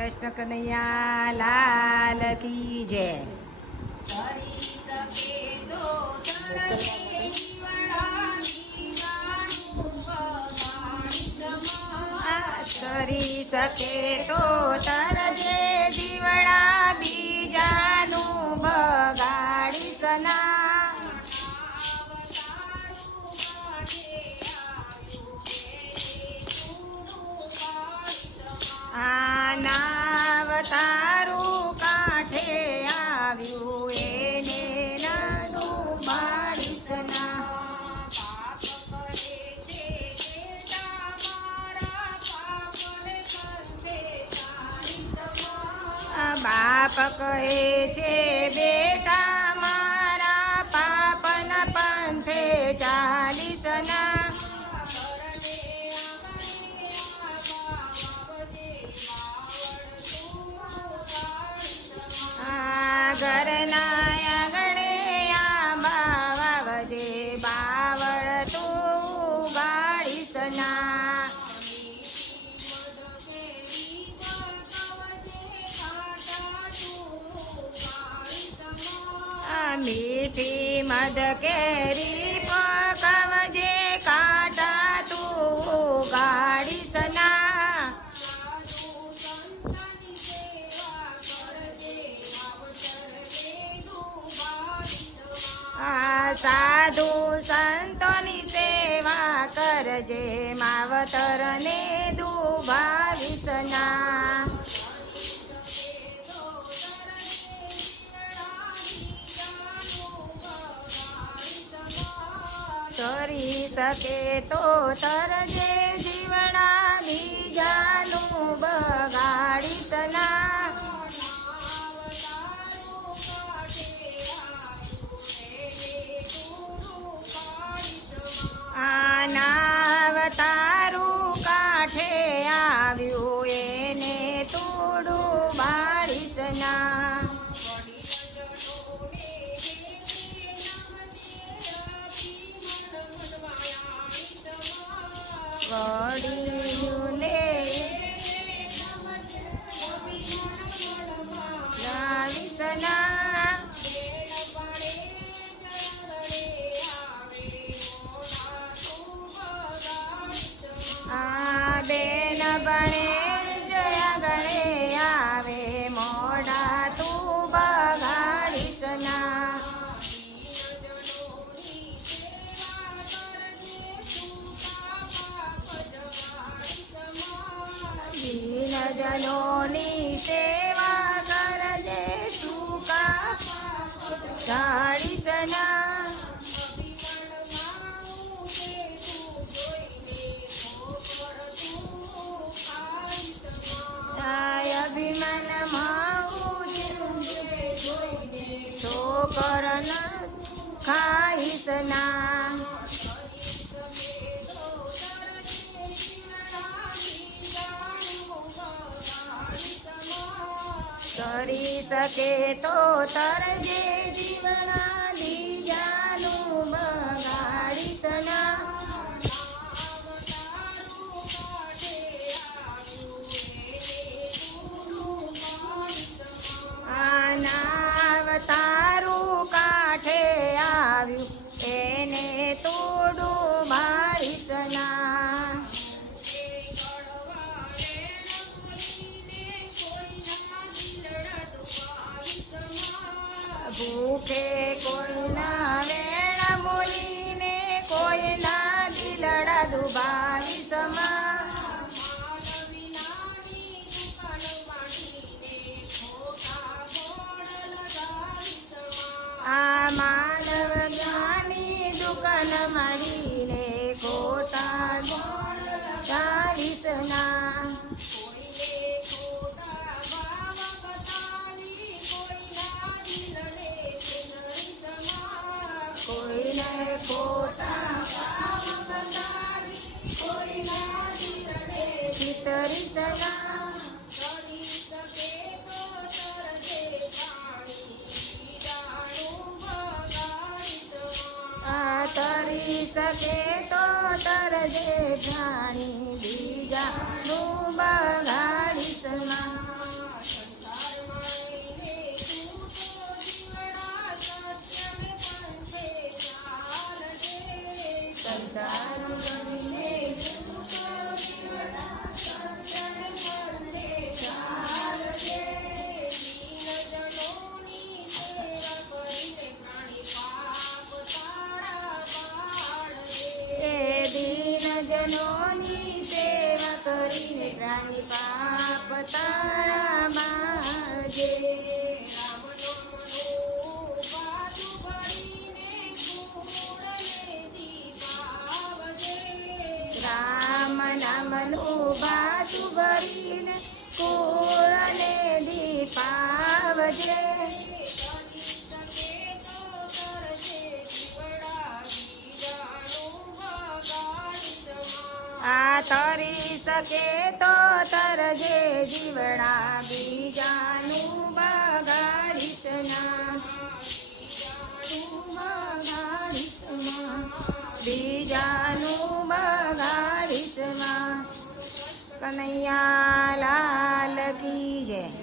કૃષ્ણ કનૈયા લાલ કી જય. કરી શકે તો તરજે દીવડા બાપ કહે છે બેટા मदकेरी पकवजे काटा तू साधू संतोनी सेवा करजे मावतरने दुभा શકે તો તરજે જીવડા બીજાનું બગાડીશ દીનજનોની સેવા કરજે સુકા ગાડીશ ના આય કરી શકે તો તરજે લીજાનું બીજાનું બગાડીશ દિલડા દુભાવી તરી શકે તો તરજે જાણી બીજા નું બગાડીશ આ તરી શકે તો તરજે જીવડા બીજાનું બગાડીશ ના બીજાનું બગાડીશમાં કનૈયા લાલ કી જય.